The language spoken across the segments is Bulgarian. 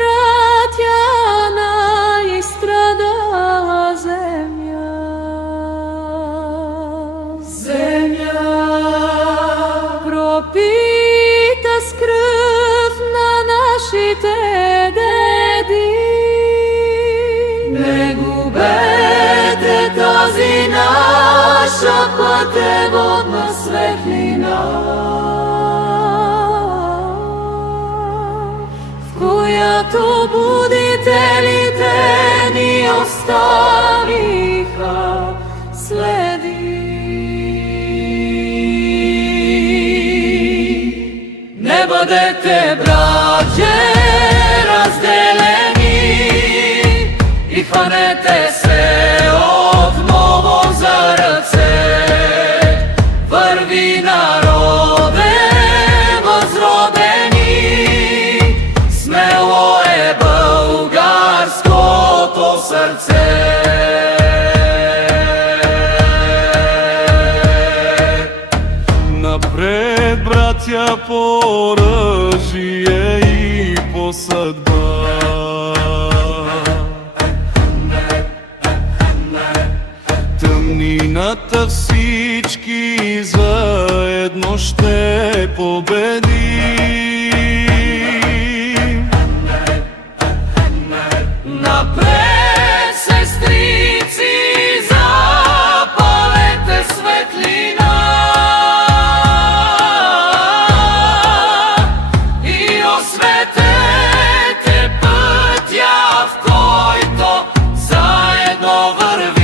браття, найстрадала земля. Пропита с кръв на нашите деди. Не губете тази наша пътеводна светлина, в която будителите ни оставиха следи. Не бъдете, братче, разделени и хванете се отново за ръце. Върви, народе възродени, смело е българското сърце. Напред, братя, по оръжие и по съдба. Тъмнината всички заедно ще победим. Напред, сестрици, запалете светлина и осветете пътя, в който заедно вървим.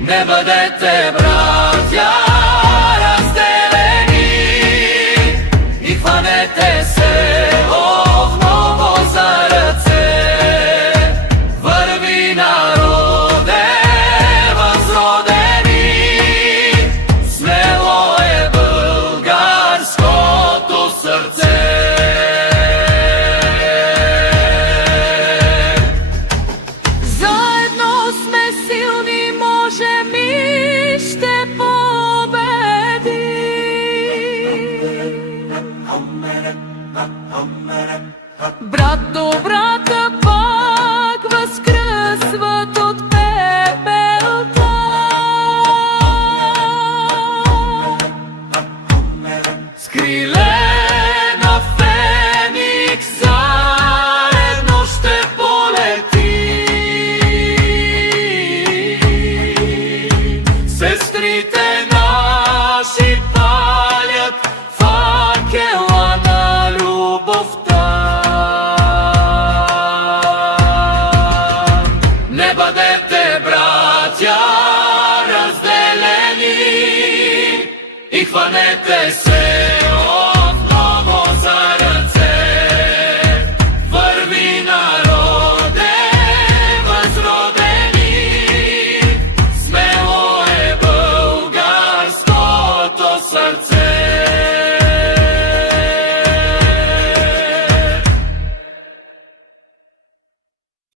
Не бъдете, братя, разделени и хванете се отново за ръце. Върви, народе възродени, смело е българското сърце. Заедно сме силни, можем и ще победим. Брат до брата пак възкръсват от пепелта. С криле на феникс заедно ще полетим. Сестрите наши палят факела на любовта. Не бъдете, братя, разделени и хванете се